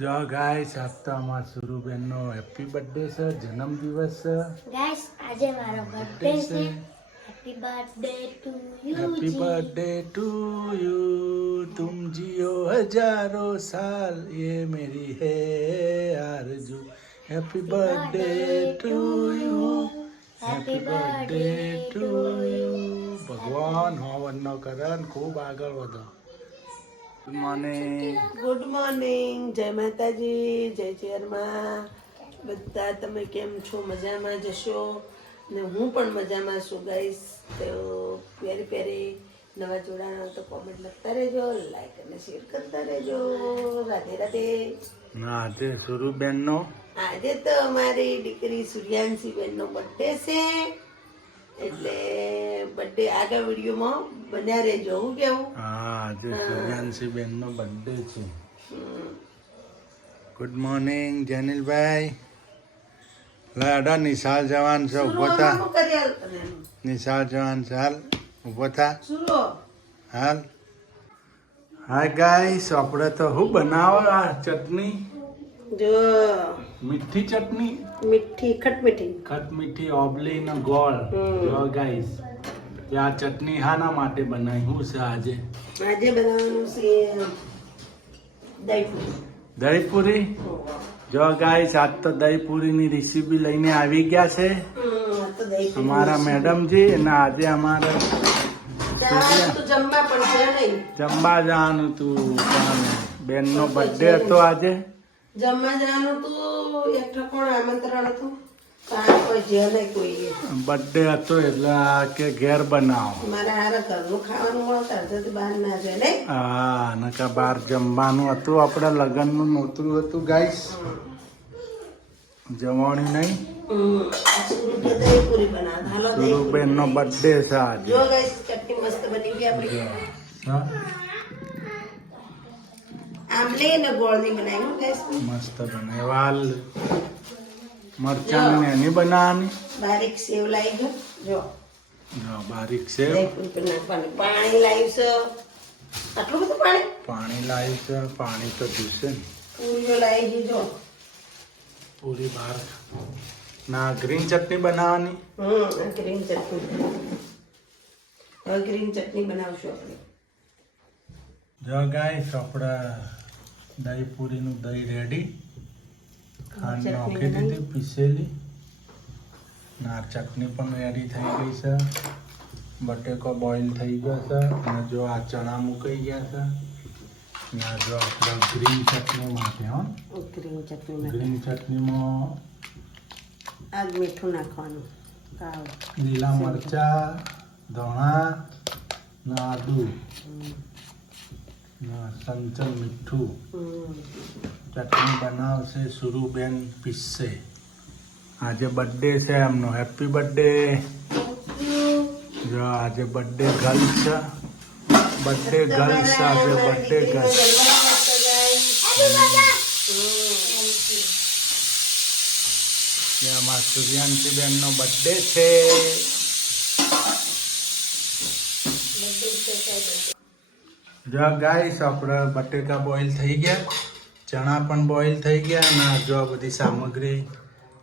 જો ગાઈસ હપ્તામાં સુરુબેનનો happy birthday છે જન્મદિવસ છે. ગાઈસ આજે મારો બર્થડે છે. Happy birthday to you happy birthday to you તુમ જીઓ હજારો સાલ યે મેરી હે આરજુ. Happy birthday to you happy birthday to you ભગવાન હોવનનો કરણ ખૂબ આગળ વધો. ગુડ મોર્નિંગ ગુડ મોર્નિંગ જય માતાજી જય ચેરમાં બધા તમે કેમ છો? મજામાં જશો ને હું પણ મજામાં છું ગાઈસ તો પહેરી પહેરી નવા જોડાણ તો કોમેન્ટ લખતા રહેજો લાઈક અને શેર કરતા રહેજો. રાધે રાધે. આજે સુરુબેનનો આજે તો અમારી દીકરી સૂર્યાંશી બેનનો બર્થડે છે. એટલે બર્થડે આગળ વિડીયોમાં બન્યા રહેજો. હું કેવું? હા જો સૂર્યાંશી બેનનો બર્થડે છે. ગુડ મોર્નિંગ જેનિલભાઈ. લાડા નિશાલ જવાન છે ઊભો થા? નિશાળ જવાન છે હાલ ઊભો થા. હાલ. હા ગાઈસ આપણે તો હું બનાવો આ ચટણી? જો. મીઠી ચટણી? મીઠી ખટમીઠી. ખટ મીઠી ઓબલી ને ગોળ. જો ગાઈસ આ ચટણી હાના માટે બનાવી શું છે આજે? આજે બનાવવાનું છે દહીં પૂરી જો ગાઈસ આજ તો દહીં પૂરીની રેસીપી લઈને આવી ગયા છે. અમારા મેડમજી અને આજે અમારે જમવા જવાનું તું બેનનો બર્થડે હતો આજે. જમવા જવાનું તો એક કોણ આમંત્રણ હતું. બર્થડે હતો એટલે કે ઘેર બનાવો. મારા હારે ઘરનું ખાવાનું મળતા હશે બહાર ના જાય નહીં. હા નકા બહાર જમવાનું હતું. આપણે લગ્નનું નોતરું હતું ગાઈસ જમવાની નહીં. પૂરી. સુરુબેનનો બર્થડે છે આજે. જો guys, ચટણી મસ્ત બની ગઈ આપણી. હા, આમલી ને ગોળની બનાવી હો મસ્ત બને. વાલ મરચાં ને એની બનાવવાની. બારીક સેવ લાવી ગયો જો. જો બારીક નાખવાની. પાણી લાવ્યું છે. આટલું બધું પાણી? પાણી લાવી છે. પાણી તો જોશે ને. પૂરીઓ લાવી જો પૂરી બહાર. ના ગ્રીન ચટણી બનાવવાની. હમ ગ્રીન ચટણી. હવે ગ્રીન ચટણી બનાવશું આપણે. જો ગાઈસ આપણા દહીં પૂરીનું દહીં રેડી ખાંડ નાખી દીધી પીસેલી. ના ચટણી પણ રેડી થઈ ગઈ છે. બટેકો બોઇલ થઈ ગયો છે. અને જો આ ચણા મૂકી ગયા છે. ના જો આપણે ગ્રીન ચટણી માટે હો. ગ્રીન ચટણી ગ્રીન ચટણીમાં આજ મીઠું નાખવાનું. લીલા મરચા ધણા ને આદુ. ને સંચલ મીઠું. ચટણી બનાવશે સુરુબેન પીસશે. આજે બર્થડે છે એમનો. હેપી બર્થડે જો આજે બર્થડે ગર્લ છે. બર્થડે ગર્લ છે આજે બર્થડે ગર્લ અમારા સૂર્યાંશી બેનનો બર્થડે છે. જો ગાઈસ આપણે બટેકા બોઇલ થઈ ગયા. ચણા પણ બોઇલ થઈ ગયા અને જો બધી સામગ્રી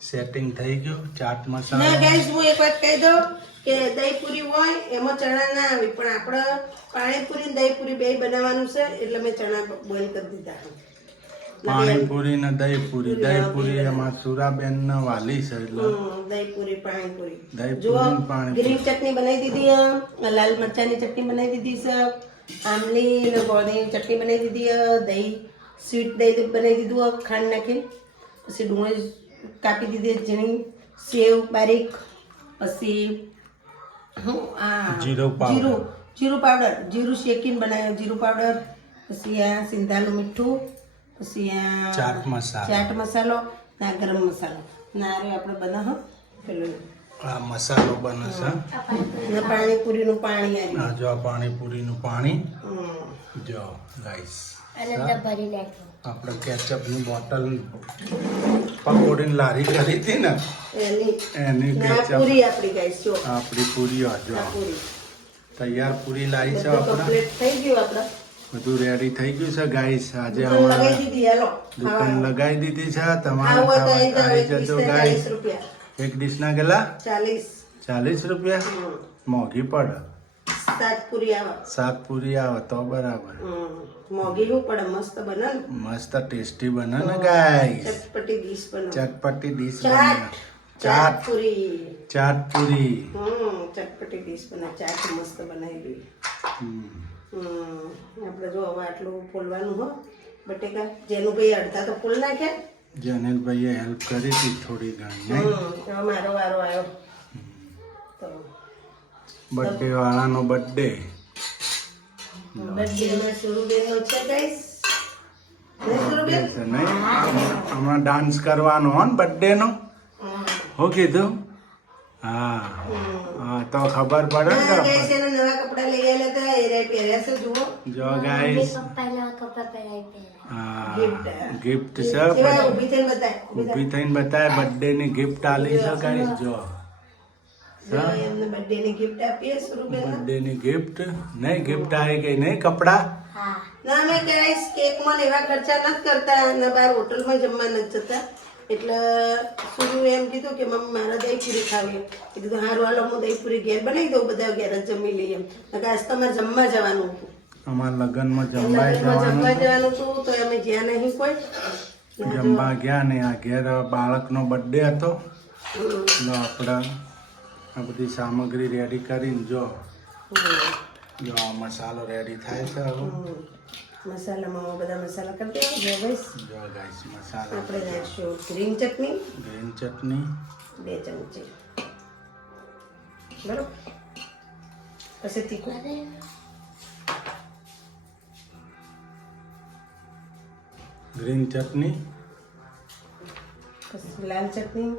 સેટિંગ થઈ ગયું. ચાટ ના ગાઈસ હું એક વાત કહી દઉં કે દહીં પૂરી હોય એમાં ચણા ના આવે પણ આપણે પાણીપુરી ને દહીં પૂરી બે બનાવવાનું છે એટલે મેં ચણા બોઇલ કરી દીધા પાણીપુરી ને દહીપુરી. દહીપુરી દહીં પૂરી એમાં સુરાબેન ના વાલી છે એટલે. દહીપુરી પાણીપુરી. દહીં જુઓ પૂરી ને પાણીપુરી. ગ્રીન ચટણી બનાવી દીધી લાલ મરચાની ચટણી બનાવી દીધી છે આમલી ને ગોળની ચટણી બનાવી દીધી દહીં સ્વીટ દહીં બનાવી દીધું ખાંડ નાખીને પછી ડુંગળી કાપી દીધી ઝીણી સેવ બારીક પછી હું આ જીરું જીરું જીરું પાવડર જીરું શેકીને બનાવ્યો જીરું પાવડર પછી આ સિંધાલું મીઠું પછી આ ચાટ મસાલો. ચાટ મસાલો ના ગરમ મસાલો. ના આપણે બનાવો પેલું આ મસાલો બને છે. પાણીપુરીનું પાણી હા આ જો આ પાણીપુરીનું પાણી. જો ગાઈસ. આપણે કેચઅપની બોટલ પકોડીની લારી કરી હતી ને. એની. કેચઅપ. આપણી ગાઈસ જો. આપણી પૂરી જો. તૈયાર પૂરી લાવી છે આપણે. થઈ ગયું આપણે. બધું રેડી થઈ ગયું છે ગાઈસ. આજે દુકાન અમારે દુકાન લગાવી દીધી છે. તમારે આવું જજો ગાઈસ. રૂપિયા. એક ડીશના કેટલા ચાલીસ. ચાલીસ રૂપિયા? મોંઘી પડે. સાત પૂરી આવે. સાત પૂરી આવે તો બરાબર. મોંઘી શું પડે મસ્ત બને મસ્ત ટેસ્ટી બને ને ગાઈસ ચટપટી ડીશ બને. ચટપટી ડીશ બને. ચાટ પૂરી. ચાટ પૂરી. હમ. ચટપટી ડીશ બને. ચાટ મસ્ત બનાવી. હમ. આપણે જો હવે આટલું ફોલવાનું હો. બટેકા. જેનું ભાઈ અડધા તો ફૂલ નાખ્યા. જનેલભાઈએ હેલ્પ કરી હતી થોડી ઘણી મારો વારો આવ્યો. બર્થડે વાળાનો બર્થડે બર્થડે સુરુબેનનો છે ગાઈસ નહીં? હમણાં ડાન્સ કરવાનો હો ને બર્થડે નો? હમ. હું કીધું? હા. હા તો ખબર પડે ને નવા કપડા લઈ આવેલા હતા એ પહેર્યા છે જુઓ. જો ગાઈસ પપ્પા નવા કપડા પહેરાવી પહેરા હા Gift. ગિફ્ટ છે ઊભી થઈને બતાય બર્થડે ની ગિફ્ટ આલી છે ગાઈસ જો. બર્થડે ની ગિફ્ટ આપીએ સુરુબેન બર્થડે ની ગિફ્ટ નહીં ગિફ્ટ આવી ગઈ નહીં? કપડા? ના મેં ગાઈસ કેકમાં એવા ખર્ચા નથી કરતા અને બહાર હોટલમાં જમવા નથી જતા. એટલે સુરુ એમ કીધું કે મમ્મી મારે દહીં પૂરી ખાવી. કીધું હારું હાલો હું દહીં પૂરી ઘેર બનાવી દઉં બધા ઘેર જ જમી લઈએ. એમ આજ તમારે જમવા જવાનું હતું. અમારા લગ્નમાં જમવા જવાનું હતું તો અમે ગયા નહીં કોઈ. જમવા ગયા ને આ ઘેર બાળકનો બર્થડે હતો. હમ. આપણે આ બધી સામગ્રી રેડી કરીને જો. જો આ મસાલો રેડી થાય છે હવે. મસાલામાં બધા મસાલા કરી દેવા. જો બસ જો ગાઈસ મસાલા. આપણે નાખશું ગ્રીન ચટણી. ગ્રીન ચટણી. બે ચમચી. બરોબર? પછી તીખું. ગ્રીન ચટણી. પછી લાલ ચટણી.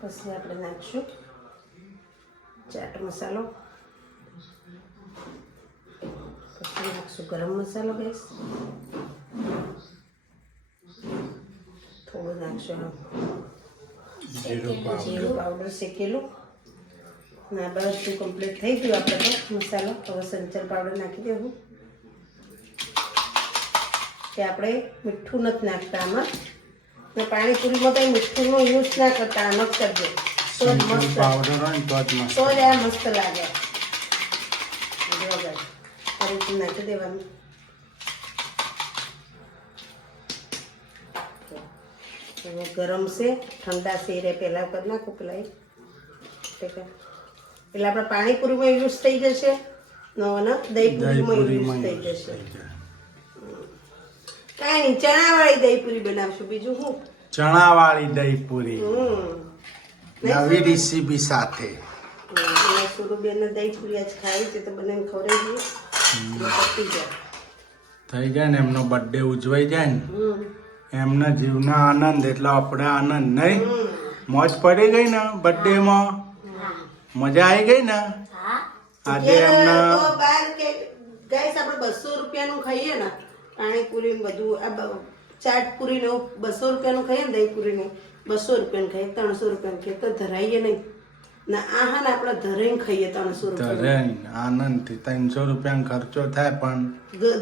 પછી આપણે નાખશું ચાટ મસાલો. પછી નાખશું ગરમ મસાલો ગેસ. થોડું નાખશું જીરું પાવડર શેકેલું. ના બધું કમ્પ્લીટ થઈ ગયું આપણે તો. મસાલો હવે સંચર પાવડર નાખી દેવું. કે આપણે મીઠું નથી નાખતા આમાં. ને પાણીપુરીમાં કંઈ મીઠુંનો યુઝ ના કરતા આમ જ કરજો તો જ મસ્ત. તો જ આ મસ્ત લાગે. રીતે નાખી દેવાનું. ગરમ છે ઠંડા છે એ પહેલાં કરી નાખું પેલા. એટલે આપણે પાણીપુરીમાં યુઝ થઈ જશે. યુઝ થઈ જશે. જાય. કાંઈ નહીં ચણાવાળી દહીપુરી પૂરી બનાવશું બીજું શું? ચણાવાળી દહીં પૂરી નવી રેસીપી સાથે. એના દહીપુરી આજ ખાવી છે તો બને ખવડાવી પતી જાય. થઈ જાય ને એમનો બર્થડે ઉજવાઈ જાય ને. એમના જીવના આનંદ એટલે આપણે આનંદ નહીં. મોજ પડી ગઈ ને બર્થડે માં? મજા આવી ગઈ ને? આજે ત્યારે બહાર કે ગાઈસ આપણે બસો રૂપિયાનું ખાઈએ ને પાણીપુરી બધું આ બ- ચાટપુરી ને બસો રૂપિયાનું ખાઈએ ને દહીંપુરી ને બસો રૂપિયાનું ખાઈએ ત્રણસો રૂપિયાનું ખાઈએ તો ધરાઈએ નહીં. ના આ આપણે ધરાઈને ખાઈએ ત્રણસો રૂપિયા ધરે આનંદથી ત્રણસો રૂપિયાનો ખર્ચો થાય પણ.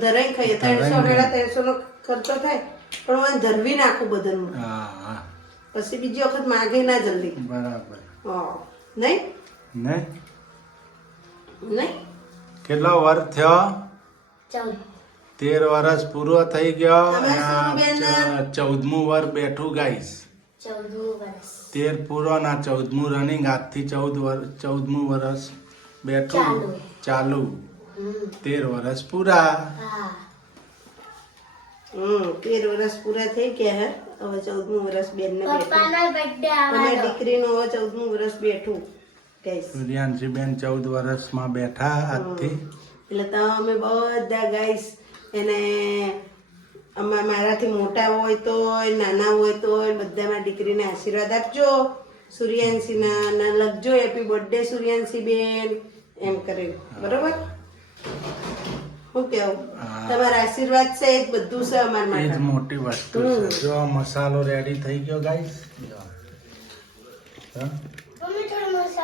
ધરાઈને ખાઈએ ત્રણસો વેળા ત્રણસો નો ખર્ચો થાય પણ મને ધરવી નાખું બધાનું. હા હા. પછી બીજી વખત માગે ના જલ્દી. બરાબર. હા. નહીં? ને? નહીં. કેટલો વર્ષ થયો? તેર વર્ષ પૂરો થઈ ગયો. ચૌદમું વર્ષ બેઠું ગાઈશ તેર પૂરો ના ચૌદમું રનિંગ આજથી ચૌદ વર્ષ ચૌદમું વર્ષ બેઠું. ચાલુ. ચાલુ. તેર વર્ષ પૂરા. હમ તેર વર્ષ પૂરા થઈ ગયા હે. હવે ચૌદમું વર્ષ બેન ને બેઠું દીકરીનું હવે ચૌદમું વર્ષ બેઠું. સૂર્યાંશી બેન ચૌદ વર્ષમાં બેઠા આજથી. એટલે તમે બધા ગાઈસ એને અમારા મારાથી મોટા હોય તો નાના હોય તો બધા મારી દીકરીને આશીર્વાદ આપજો. સૂર્યાંશીના ના લખજો હેપી બર્થડે સૂર્યાંશી બેન. એમ કરે બરોબર? કેવું? તમારા આશીર્વાદ છે એ બધું છે અમારા એ મોટી વસ્તુ છે. જો મસાલો રેડી થઈ ગયો ગાઈસ હા?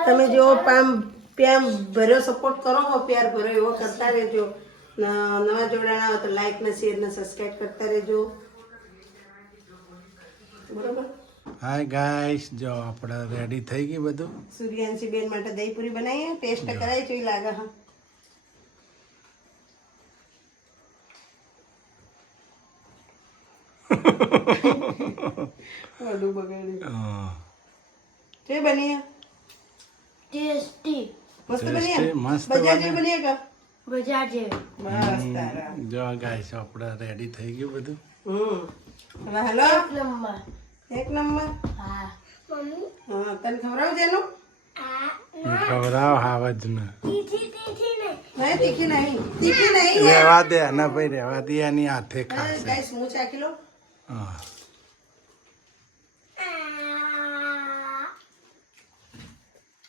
તમે જો પામ પ્યામ ભર્યો સપોર્ટ કરો હો પ્યાર ભર્યો એવો કરતા રહેજો. નવા જોડાણા હોય તો લાઈક ને શેર ને સબસ્ક્રાઈબ કરતા રહેજો. બરોબર? હાય ગાઈસ જો આપણે રેડી થઈ ગઈ બધું? સૂર્યાંશી બેન માટે દહીં પૂરી બનાવીએ ટેસ્ટ કરાય જોઈ લાગે હા. બધું બગાડ્યું. હા. જે બની. ટેસ્ટી. મસ્ત બની મસ્ત બજાર. જેવી બની. કા બજાર જેવી. બસ જો ગાઈસ આપણે રેડી થઈ ગયું બધું. હમ. અને હેલો? એક નંબર. એક નંબર? હા. મમ્મી હા તને ખવડાવજે એનું? આ ખવડાવ હાવજ ને. તીખી તીખી નહીં. નહીં તીખી નહીં. તીખી નહીં. રહેવા દે ના ભાઈ રહેવા દે એની હાથે ખાશે. ગાઈસ હું ચાખી લો હા.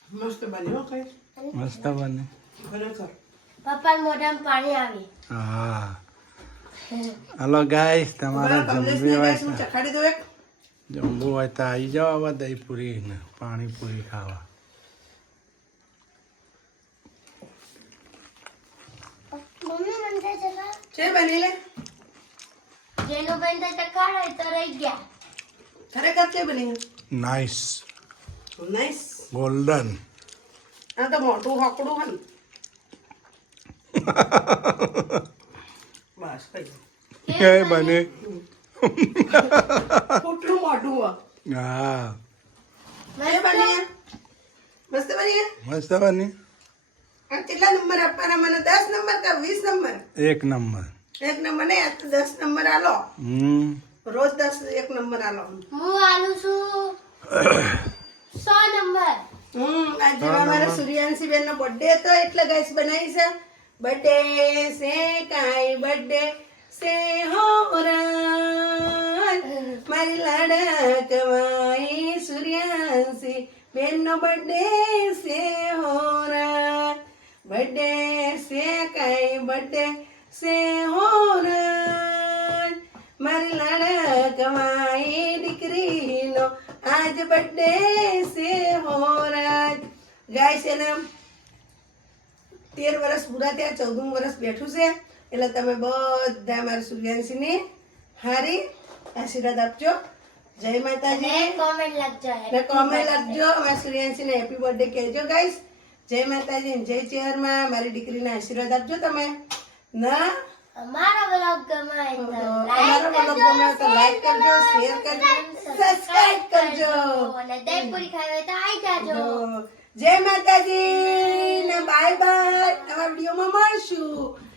મસ્ત બની હો કઈ મસ્ત બને. ખરેખર. પપ્પા મોઢામાં પાણી આવી. હા. હલો ગાઈસ તમારે જમવી હોય તો ચખાડી દો એક? જમવું હોય તો આવી જાઓ આવા દહીં પૂરી ને પાણીપુરી ખાવા. મમ્મી મને છે બની લે જેનું બેન તો ચકાડો તો રહી ગયા. ખરેખર છે બની નાઈસ નાઈસ ગોલ્ડન આ તો મોટું હકડું હોય બસ કઈ કે બને કેટલું મોટું હો હા એ બની મસ્ત બની મસ્ત બની આ કેટલા નંબર આપવાના મને દસ નંબર કે વીસ નંબર એક નંબર એક નંબર ને આ દસ નંબર આલો હમ રોજ દસ એક નંબર આલો હું આલું છું સો નંબર. હમ આજે અમારા સૂર્યાંશી બેન નો બર્થડે હતો એટલે ગાઈસ બનાવી છે. બર્થડે સે કાઈ બર્થડે સે હો મારી લાડા કમાઈ સૂર્યાંશી બેન નો બર્થડે સે હો બર્થડે સે કાઈ બર્થડે સે હો મારી લાડા કમાઈ દીકરીનો આજ બર્થડે છે હોરાજ ગાય છે ને તેર વર્ષ પૂરા થયા ચૌદમું વર્ષ બેઠું છે. એટલે તમે બધા મારા સૂર્યાંશીની હારી આશીર્વાદ આપજો. જય માતાજી. કોમેન્ટ લખજો ને કોમેન્ટ લખજો. સૂર્યાંશીને હેપી બર્થડે કહેજો ગાઈસ જય માતાજી જય ચેરમાં. મારી દીકરીને આશીર્વાદ આપજો તમે. ના? અમારો બ્લોગ ગમે તો અમારો બ્લોગ ગમે તો લાઈક કરજો શેર કરજો સબસ્ક્રાઇબ કરજો. અને દહીંપુરી ખાવે તો આવી જાજો. જય માતાજી ને બાય બાય નવા વિડીયોમાં મળશું.